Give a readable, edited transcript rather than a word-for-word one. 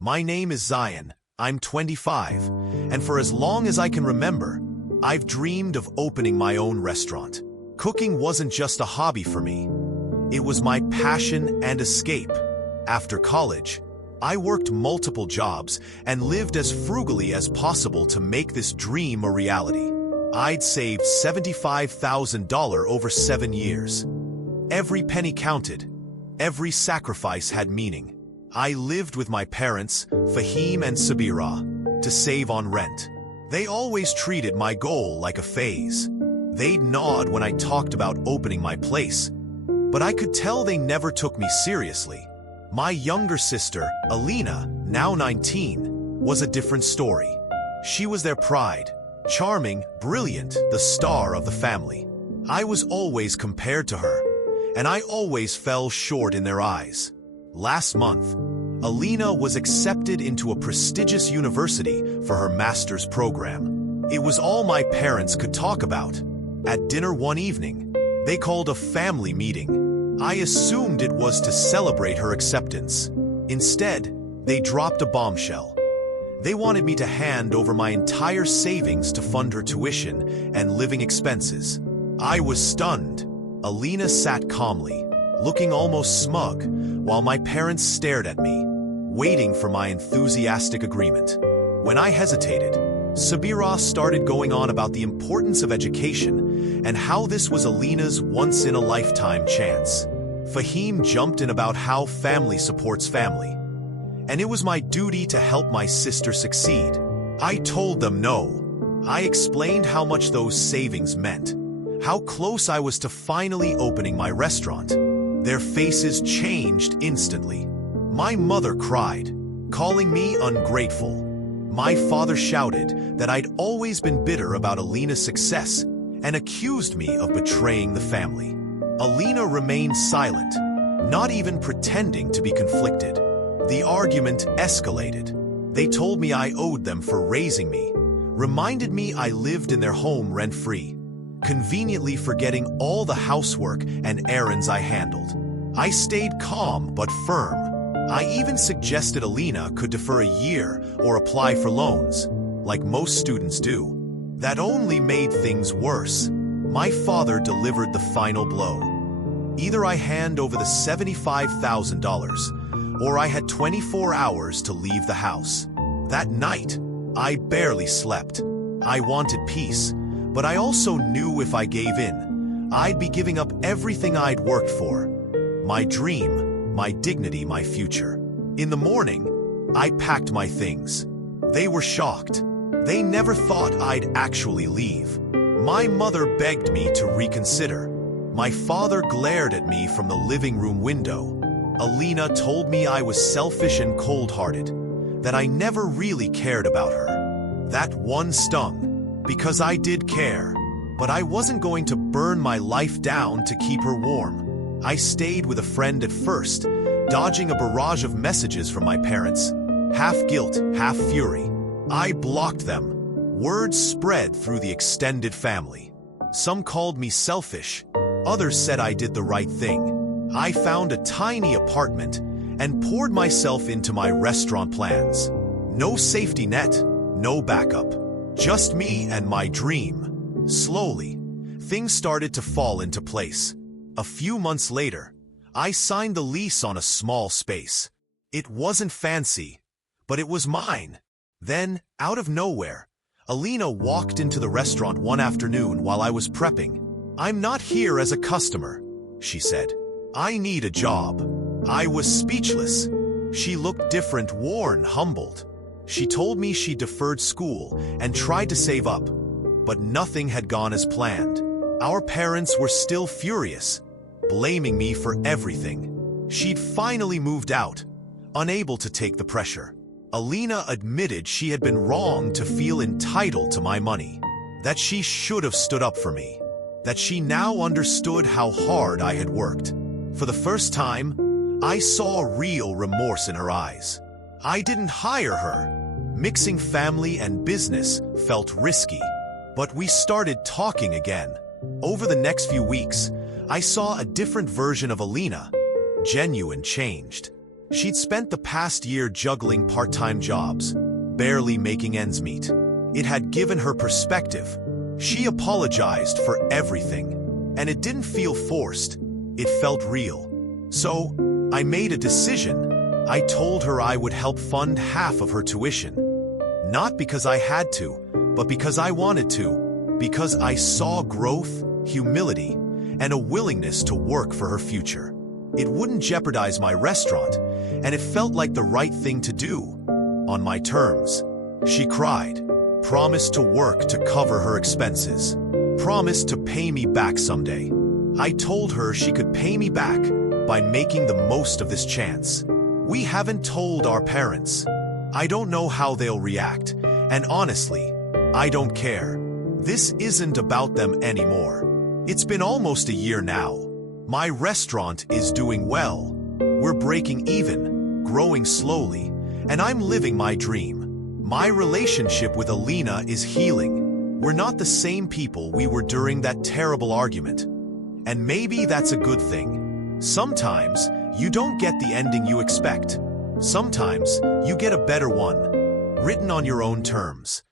My name is Zion, I'm 25, and for as long as I can remember, I've dreamed of opening my own restaurant. Cooking wasn't just a hobby for me. It was my passion and escape. After college, I worked multiple jobs and lived as frugally as possible to make this dream a reality. I'd saved $75,000 over 7 years. Every penny counted. Every sacrifice had meaning. I lived with my parents, Fahim and Sabira, to save on rent. They always treated my goal like a phase. They'd nod when I talked about opening my place, but I could tell they never took me seriously. My younger sister, Alina, now 19, was a different story. She was their pride, charming, brilliant, the star of the family. I was always compared to her, and I always fell short in their eyes. Last month, Alina was accepted into a prestigious university for her master's program. It was all my parents could talk about. At dinner one evening, they called a family meeting. I assumed it was to celebrate her acceptance. Instead, they dropped a bombshell. They wanted me to hand over my entire savings to fund her tuition and living expenses. I was stunned. Alina sat calmly, looking almost smug, while my parents stared at me, waiting for my enthusiastic agreement. When I hesitated, Sabira started going on about the importance of education and how this was Alina's once-in-a-lifetime chance. Fahim jumped in about how family supports family, and it was my duty to help my sister succeed. I told them no. I explained how much those savings meant, how close I was to finally opening my restaurant. Their faces changed instantly. My mother cried, calling me ungrateful. My father shouted that I'd always been bitter about Alina's success and accused me of betraying the family. Alina remained silent, not even pretending to be conflicted. The argument escalated. They told me I owed them for raising me, reminded me I lived in their home rent-free, conveniently forgetting all the housework and errands I handled. I stayed calm but firm. I even suggested Alina could defer a year or apply for loans, like most students do. That only made things worse. My father delivered the final blow. Either I hand over the $75,000, or I had 24 hours to leave the house. That night, I barely slept. I wanted peace, but I also knew if I gave in, I'd be giving up everything I'd worked for. My dream, my dignity, my future. In the morning, I packed my things. They were shocked. They never thought I'd actually leave. My mother begged me to reconsider. My father glared at me from the living room window. Alina told me I was selfish and cold-hearted, that I never really cared about her. That one stung, because I did care, but I wasn't going to burn my life down to keep her warm. I stayed with a friend at first, dodging a barrage of messages from my parents, half guilt, half fury. I blocked them. Words spread through the extended family. Some called me selfish. Others said I did the right thing. I found a tiny apartment and poured myself into my restaurant plans. No safety net, no backup. Just me and my dream. Slowly, things started to fall into place. A few months later, I signed the lease on a small space. It wasn't fancy, but it was mine. Then, out of nowhere, Alina walked into the restaurant one afternoon while I was prepping. "I'm not here as a customer," she said. "I need a job." I was speechless. She looked different, worn, humbled. She told me she deferred school and tried to save up, but nothing had gone as planned. Our parents were still furious, blaming me for everything. She'd finally moved out, unable to take the pressure. Alina admitted she had been wrong to feel entitled to my money, that she should have stood up for me, that she now understood how hard I had worked. For the first time, I saw real remorse in her eyes. I didn't hire her. Mixing family and business felt risky, but we started talking again. Over the next few weeks, I saw a different version of Alina, genuine, changed. She'd spent the past year juggling part-time jobs, barely making ends meet. It had given her perspective. She apologized for everything, and it didn't feel forced. It felt real. So, I made a decision. I told her I would help fund half of her tuition. Not because I had to, but because I wanted to. Because I saw growth, humility, and a willingness to work for her future. It wouldn't jeopardize my restaurant, and it felt like the right thing to do. On my terms. She cried, promised to work to cover her expenses, promised to pay me back someday. I told her she could pay me back by making the most of this chance. We haven't told our parents. I don't know how they'll react, and honestly, I don't care. This isn't about them anymore. It's been almost a year now. My restaurant is doing well. We're breaking even, growing slowly, and I'm living my dream. My relationship with Alina is healing. We're not the same people we were during that terrible argument. And maybe that's a good thing. Sometimes, you don't get the ending you expect. Sometimes, you get a better one, written on your own terms.